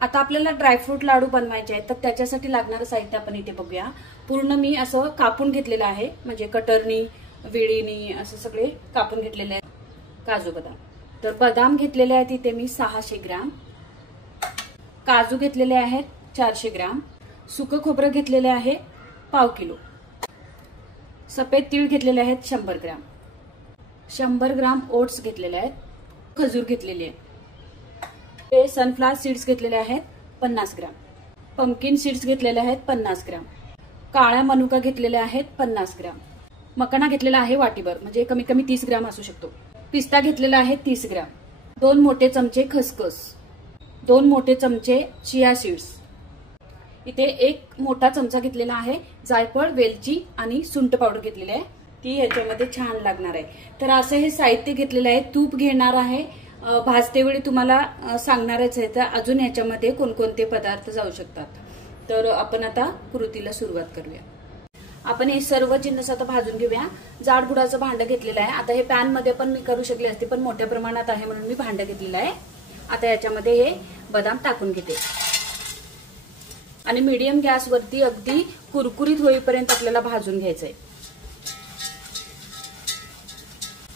आता आपल्याला ड्रायफ्रूट लाडू बनवायचे आहेत, तर त्याच्यासाठी लागणारं साहित्य आपण इथे बघूया। पूर्ण मी असं कापून घेतलेलं आहे, म्हणजे कटरनी विळीनी असं सगळे कापून घेतलेले आहेत काजू बदाम। तर बदाम घेतलेले आहेत इथे मी 600 ग्रॅम, काजू घेतलेले आहेत 400 ग्रॅम, सुकं खोबरं घेतलेले आहे पाव किलो, सफेद तीळ घेतलेले आहेत 100 ग्रॅम, 100 ग्रॅम ओट्स घेतलेले आहेत, खजूर घेतलेले आहे, हे सनफ्लावर सीड्स घेतलेले आहेत 50 ग्रॅम, पंपकिन सीड्स घेतलेले आहेत 50 ग्रॅम, काळ्या मनुका घेतलेले आहेत 50 ग्रॅम, मकाना घेतलेला आहे वाटीभर, म्हणजे कमी कमी 30 ग्रॅम असू शकतो, पिस्ता घेतलेला आहे 30 ग्रॅम, 2 मोठे चमचे खसखस, 2 मोठे चमचे चिया सीड्स, इथे 1 मोठा चमचा घेतलेला आहे जायफळ, वेलची आणि सुंठ पावडर घेतलेली आहे, ती ह्याच्यामध्ये छान लागणार आहे। तर असं हे साहित्य घेतलेलं आहे। तूप घेणार आहे, भाजते वेळी तुम्हाला सांगणारच आहे, तर अजून ह्याच्यामध्ये कोणकोणते पदार्थ जाऊ शकतात। तर आपण आता कृतीला सुरुवात करूया। आपण हे सर्व जिन्नस आता भाजून घेऊया। जाड बुडाचं भांडं घेतलेलं आहे। आता हे पॅन मध्ये पण मी करू शकले असते, पण मोठ्या प्रमाणात आहे म्हणून मी भांडं घेतलेलं आहे। आता याच्यामध्ये हे बदाम टाकून घेते आणि मीडियम गॅसवरती अगदी कुरकुरीत होईपर्यंत आपल्याला भाजून घ्यायचंय।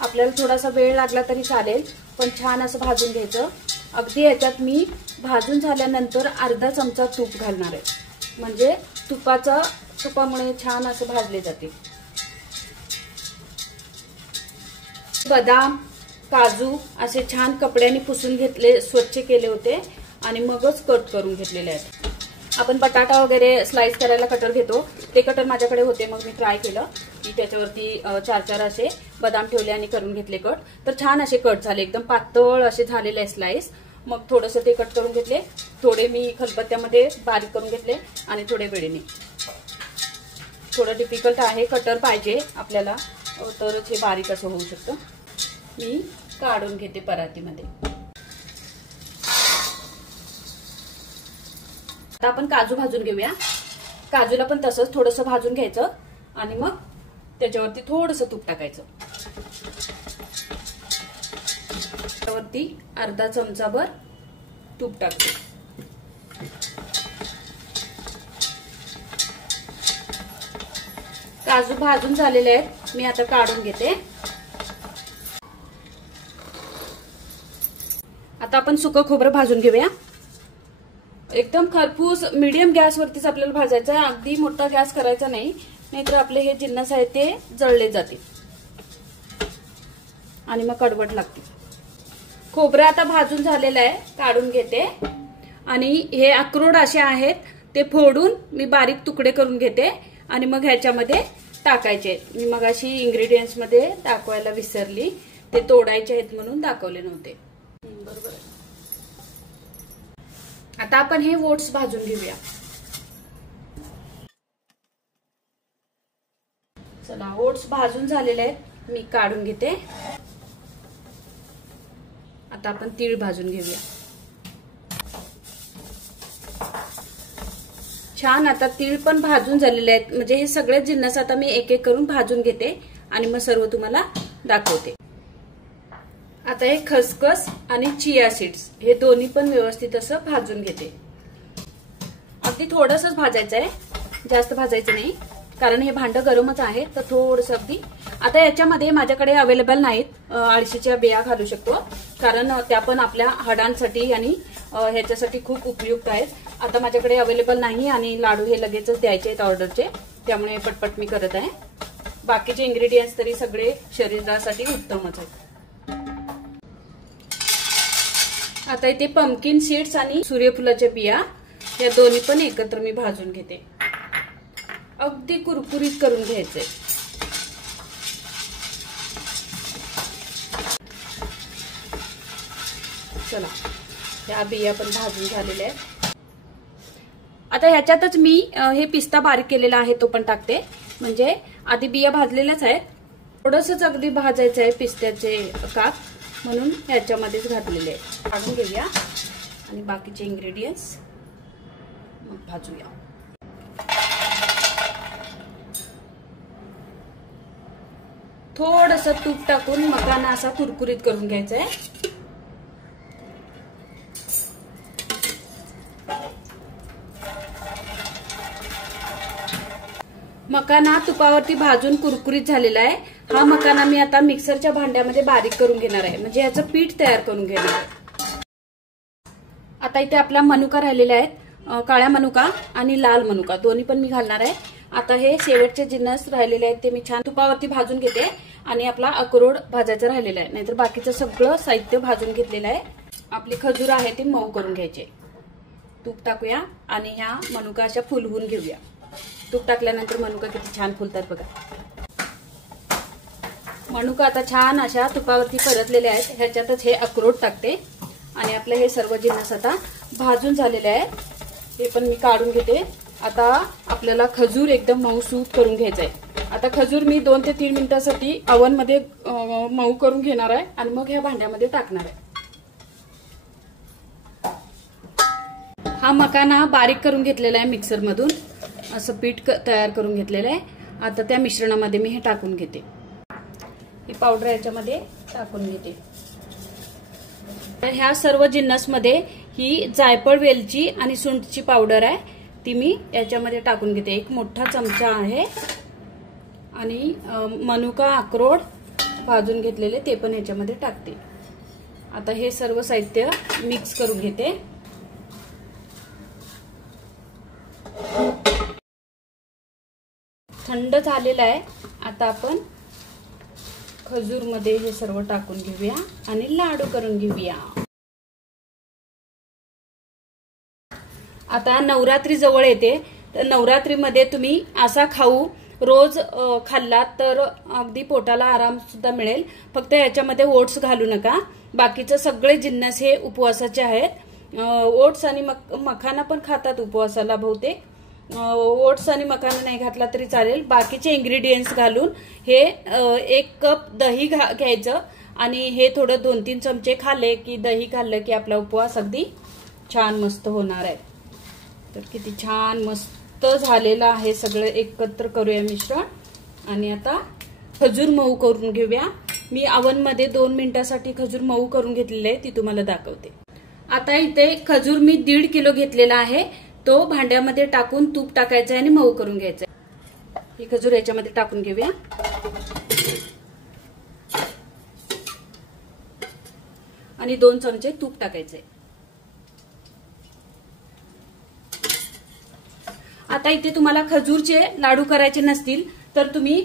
आपल्याला थोडासा वेळ लागला तरी चालेल, पण छान असं भाजून घ्यायचं। अगदी याच्यात मी भाजून झाल्यानंतर अर्धा चमचा तूप घालणार आहे, म्हणजे तुपामुळे छान असं भाजले जाते। बदाम काजू असे छान कपड्याने पुसून घेतले, स्वच्छ केले होते आणि मगच कट करून घेतलेले आहेत। आपण बटाटा वगैरे स्लाइस करायला कटर घेतो, ते कटर माझ्याकडे होते, मग मी ट्राय केलं की त्याच्यावरती 4-4 असे बदाम ठेवले आणि करून घेतले कट। तर छान असे कट झाले, एकदम पातळ असे झालेले स्लाइस। मग थोडंसं ते कट करून घेतले, थोडे मी खलबत्त्यामध्ये बारीक करून घेतले आणि थोडे वेळेने। थोडं डिफिकल्ट आहे, कटर पाहिजे आपल्याला तरच हे बारीक असं होऊ शकतं। मी काढून घेते परातीमध्ये। आता आपण काजू भाजून घेऊया। काजूला पण तसंच थोडंसं भाजून घ्यायचं आणि मग त्याच्यावरती थोडंसं तूप टाकायचं। त्यावरती अर्धा चमचाभर तूप टाकते। काजू भाजून झालेले आहेत, मी आता काढून घेते। आता आपण सुकं खोबरं भाजून घेऊया। एकदम खरपूस मीडियम गॅसवरतीच आपल्याला भाजायचं आहे, अगदी मोठा गॅस करायचा नाही, नाहीतर आपले हे जिन्नस आहेत ते जळले जातील आणि मग कडवट लागते। खोबरं आता भाजून झालेलं आहे, काढून घेते आणि हे अक्रोड असे आहेत ते फोडून मी बारीक तुकडे करून घेते आणि मग ह्याच्यामध्ये टाकायचे। मी मगाशी इंग्रेडियंट्स मध्ये दाखवायला विसरली, ते तोडायचे आहेत म्हणून दाखवले नव्हते। बरोबर। आता आपण हे ओट्स भाजून घेऊया। चला, ओट्स भाजून झालेले आहेत, मी काढून घेते। आता आपण तीळ भाजून घेऊया। छान आता तीळ पण भाजून झालेले आहेत, म्हणजे हे सगळे जिन्नस आता मी एक एक करून भाजून घेते आणि मग सर्व तुम्हाला दाखवते। आता हे खसखस आणि चिया सीड्स हे दोन्ही पण व्यवस्थित असं भाजून घेते। अगदी थोडंसंच भाजायचं आहे, जास्त भाजायचं नाही, कारण हे भांडं गरमच आहे, तर थोडंसं अगदी। आता याच्यामध्ये माझ्याकडे अवेलेबल नाहीत, अळशीच्या बिया घालू शकतो, कारण त्या पण आपल्या हाडांसाठी आणि ह्याच्यासाठी खूप उपयुक्त आहेत। आता माझ्याकडे अवेलेबल नाही आणि लाडू हे लगेचच द्यायचे आहेत ऑर्डरचे, त्यामुळे पटपट मी करत आहे। बाकीचे इंग्रेडियंट्स तरी सगळे शरीरासाठी उत्तमच आहेत। आता इथे पंपकिन सीड्स आणि सूर्यफुलाच्या बिया या दोन्ही पण एकत्र मी भाजून घेते, अगदी कुरकुरीत करून घ्यायचे। चला, या बिया पण भाजून झालेल्या आहेत। आता ह्याच्यातच मी हे पिस्ता बारीक केलेला आहे तो पण टाकते, म्हणजे आधी बिया भाजलेल्याच आहेत, थोडंसंच अगदी भाजायचं आहे पिस्त्याचे काप, म्हणून ह्याच्यामध्येच घातलेले आहे। काढून घेऊया आणि बाकीचे इंग्रेडियंट्स मग भाजूया। थोडंसं तूप टाकून मकाना असा कुरकुरीत करून घ्यायचा आहे। मकाना तुपावरती भाजून कुरकुरीत झालेला आहे। हा मकाना मी आता मिक्सरच्या भांड्यामध्ये बारीक करून घेणार आहे, म्हणजे याचं पीठ तयार करून घेणार आहे। आता इथे आपला मनुका राहिलेला आहे, काळ्या मनुका आणि लाल मनुका दोन्ही पण मी घालणार आहे। आता हे शेवटचे जिन्नस राहिलेले आहेत ते मी छान तुपावरती भाजून घेते आणि आपला अक्रोड भाजायचा राहिलेला आहे, नाहीतर बाकीचं सगळं साहित्य भाजून घेतलेलं आहे। आपली खजूर आहे ती मऊ करून घ्यायची। तूप टाकूया आणि ह्या मनुका अशा फुलवून घेऊया। तूप टाकल्यानंतर मनुका किती छान फुलतात बघा। मनुका आता छान अशा तुपावरती परतलेले आहेत, ह्याच्यातच हे अक्रोड टाकते आणि आपले हे सर्व जिन्नस आता भाजून झालेले आहेत। हे पण मी काढून घेते। आता आपल्याला खजूर एकदम मऊसूत करून घ्यायचा आहे। आता खजूर मी 2 ते 3 मिनिटांसाठी ओव्हन मध्ये मऊ करून घेणार आहे आणि मग ह्या भांड्यामध्ये टाकणार आहे। हा मकाना बारीक करून घेतलेला आहे मिक्सर मधून, असं पीठ तयार करून घेतलेलं आहे। आता त्या मिश्रणामध्ये मी हे टाकून घेते। ही पावडर याच्यामध्ये टाकून घेते। ह्या सर्व जिन्नसमध्ये ही जायफळ, वेलची आणि सुंठची पावडर आहे, ती मी याच्यामध्ये टाकून घेते। एक मोठा चमचा आहे आणि मनुका अक्रोड भाजून घेतलेले ते पण याच्यामध्ये टाकते। आता हे सर्व साहित्य मिक्स करून घेते। थंड झालेला आहे। आता आपण खजूर मध्ये हे सर्व टाकून घेऊया आणि लाडू करून घेऊया। आता नवरात्री जवळ येते, तर नवरात्रीमध्ये तुम्ही असा खाऊ रोज खाल्लात तर अगदी पोटाला आराम सुद्धा मिळेल। फक्त याच्यामध्ये ओट्स घालू नका, बाकीचे सगळे जिन्नस हे उपवासाचे आहेत। ओट्स आणि मखाना पण खातात उपवासाला बहुतेक, ओट्स आणि मखाना नाही घातला तरी चालेल। बाकीचे इंग्रेडिएंट्स घालून हे 1 कप दही घ्यायचं आणि हे थोडं 2-3 चमचे खाल्ले की दही खाल्लं की आपला उपवास अगदी छान मस्त होणार आहे। तर किती छान मस्त झालेलं आहे सगळं। एकत्र करूया मिश्रण आणि आता खजूर मऊ करून घेऊया। मी ओव्हन मध्ये 2 मिनिटांसाठी खजूर मऊ करून घेतलेली आहे, ती तुम्हाला दाखवते। आता इथे खजूर मी 1.5 किलो घेतलेला आहे, तो भांड्यामध्ये टाकून तूप टाकायचं आणि मऊ करून घ्यायचं। ही खजूर याच्यामध्ये टाकून घेऊया आणि 2 चमचे तूप टाकायचे। आता इथे तुम्हाला खजूरचे लाडू करायचे नसतील तर तुम्ही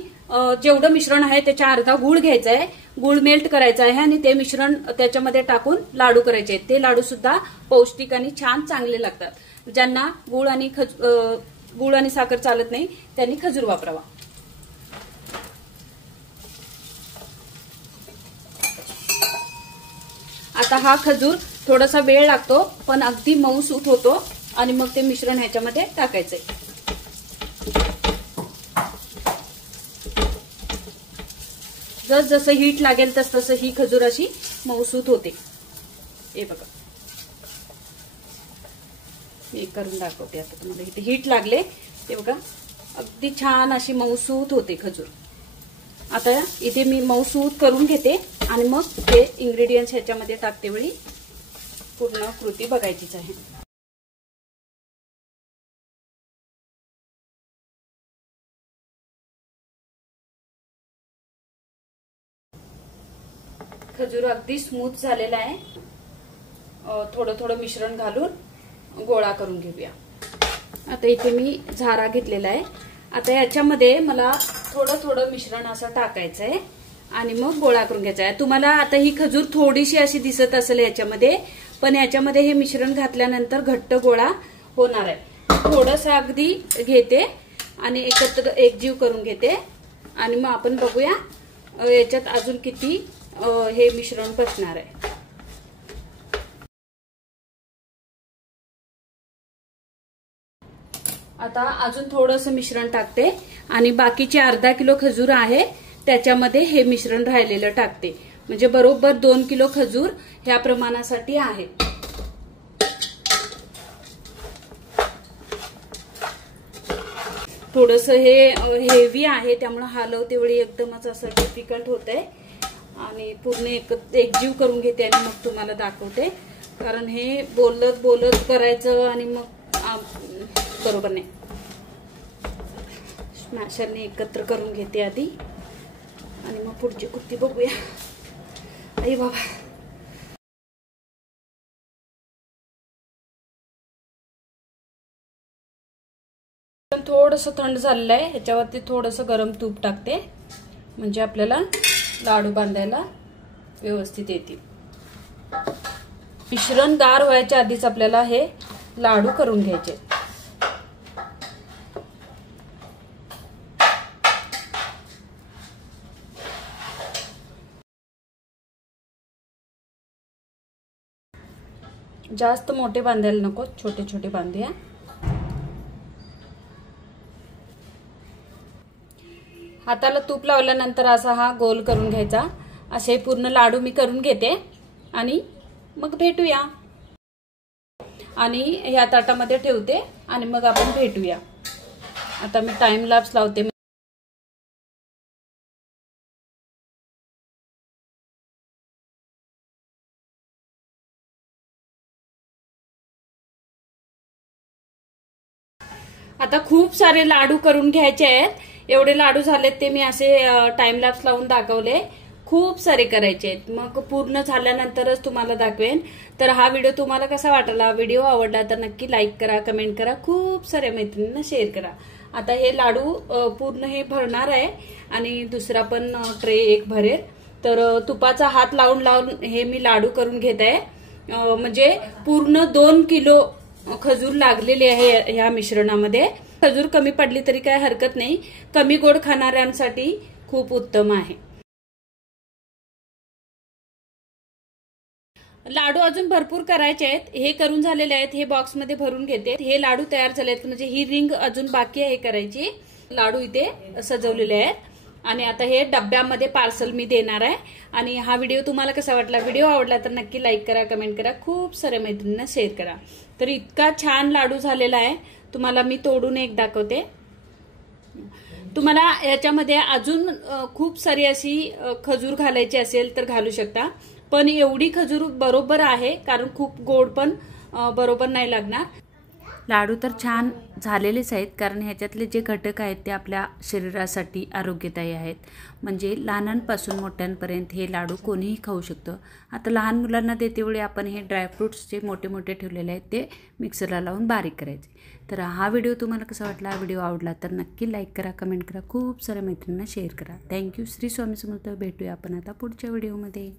जेवढं मिश्रण आहे त्याच्या अर्धा गूळ घ्यायचा आहे, गूळ मेल्ट करायचा आहे आणि ते मिश्रण त्याच्यामध्ये टाकून लाडू करायचे आहेत। ते लाडू सुद्धा पौष्टिक आणि छान चांगले लागतात। ज्यांना गूळ आणि साखर चालत नाही त्यांनी खजूर वापरावा। आता हा खजूर थोडासा वेळ लागतो पण अगदी मऊसूत होतो आणि मग ते मिश्रण ह्याच्यामध्ये टाकायचंय। जसं हीट लागेल तसं ही खजूर अशी मऊसूत होते। हे बघा मी करून दाखवते आता तुम्हाला। इथे हीट लागले ते बघा, अगदी छान अशी मऊसूत होते खजूर। आता इथे मी मऊसूत करून घेते आणि मग ते इंग्रेडिएंट्स ह्याच्यामध्ये टाकते वेळी पूर्ण कृती बघायचीच आहे। खजूर अगदी स्मूथ झालेला आहे। थोडं थोडं मिश्रण घालून गोळा करून घेऊया। आता इथे मी झारा घेतलेला आहे। आता याच्यामध्ये मला थोडं थोडं मिश्रण असं टाकायचं आहे आणि मग गोळा करून घ्यायचा आहे। तुम्हाला आता ही खजूर थोडीशी अशी दिसत असेल याच्यामध्ये, पण याच्यामध्ये हे मिश्रण घातल्यानंतर घट्ट गोळा होणार आहे। थोडंसं अगदी घेते आणि एकत्र एकजीव करून घेते आणि मग आपण बघूया याच्यात अजून किती हे मिश्रण बसणार आहे। आता अजून थोडंसं मिश्रण टाकते आणि बाकीचे अर्धा किलो खजूर आहे त्याच्यामध्ये हे मिश्रण राहिलेलं टाकते, म्हणजे बरोबर 2 किलो खजूर ह्या प्रमाणासाठी आहे। थोडंसं हे हेवी आहे त्यामुळे हलवते वेळी एकदमच असं डिफिकल्ट होतंय आणि पूर्ण एकजीव करून घेते आणि मग तुम्हाला दाखवते, कारण हे बोलत बोलत करायचं आणि मग बरोबर नाही। मॅशरने एकत्र करून घेते आधी आणि मग पुढची कृती बघूया. आई बाबा, थोडंसं थंड झालेलं आहे. ह्याच्यावरती थोडंसं गरम तूप टाकते म्हणजे आपल्याला लाडू बांधायला व्यवस्थित येतील. मिश्रण गार व्हायच्या आधीच आपल्याला हे लाडू करून घ्यायचे. जास्त मोठे बांधायला नको, छोटे छोटे बांधूया. हाताला तूप लावल्यानंतर असा हा गोल करून घ्यायचा. असे पूर्ण लाडू मी करून घेते आणि मग भेटूया. आणि ह्या ताटामध्ये ठेवते आणि मग आपण भेटूया. आता मी टाइम लॅप्स लावते. आता खूप सारे लाडू करून घ्यायचे आहेत. एवढे लाडू झालेत ते मी असे टाइम लॅप्स लावून दाखवले. खूप सारे करायचे आहेत. मग पूर्ण झाल्यानंतरच तुम्हाला दाखवेन. तर हा व्हिडिओ तुम्हाला कसा वाटला? व्हिडिओ आवडला तर नक्की लाईक करा, कमेंट करा, खूप साऱ्या मैत्रिणींना शेअर करा. आता हे लाडू पूर्ण हे भरणार आहे आणि दुसरा पण ट्रे एक भरेल. तर तुपाचा हात लावून लावून हे मी लाडू करून घेत आहे. म्हणजे पूर्ण 2 किलो खजूर लागलेली आहे ह्या मिश्रणामध्ये. खजूर कमी पडली तरी काय हरकत नाही. कमी गोड खाणाऱ्यांसाठी खूप उत्तम आहे. लाडू अजून भरपूर करायचे आहेत. हे करून झालेले आहेत. हे बॉक्समध्ये भरून घेते. हे लाडू तयार झाले आहेत. म्हणजे ही रिंग अजून बाकी आहे करायची. लाडू इथे सजवलेले आहेत आणि आता हे डब्यामध्ये पार्सल मी देणार आहे. आणि हा व्हिडिओ तुम्हाला कसा वाटला? व्हिडिओ आवडला तर नक्की लाईक करा, कमेंट करा, खूप साऱ्या मैत्रिणींना शेअर करा. तर इतका छान लाडू झालेला आहे. तुम्हाला मी तोडून एक दाखवते. तुम्हाला याच्यामध्ये अजून खूप सारी अशी खजूर घालायची असेल तर घालू शकता. पण एवढी खजूर बरोबर आहे, कारण खूप गोड पण बरोबर नाही लागणार. लाडू तर छान झालेलेच आहेत, कारण ह्याच्यातले जे घटक आहेत ते आपल्या शरीरासाठी आरोग्यदायी आहेत. म्हणजे लहानांपासून मोठ्यांपर्यंत हे लाडू कोणीही खाऊ शकतं. आता लहान मुलांना देतेवेळी आपण हे ड्रायफ्रूट्स जे मोठे मोठे ठेवलेले आहेत ते मिक्सरला लावून बारीक करायचे. तर हा व्हिडिओ तुम्हाला कसा वाटला? व्हिडिओ आवडला तर नक्की लाईक करा, कमेंट करा, खूप साऱ्या मैत्रिणींना शेअर करा. थँक्यू. श्री स्वामी समर्थ. भेटूया आपण आता पुढच्या व्हिडिओमध्ये.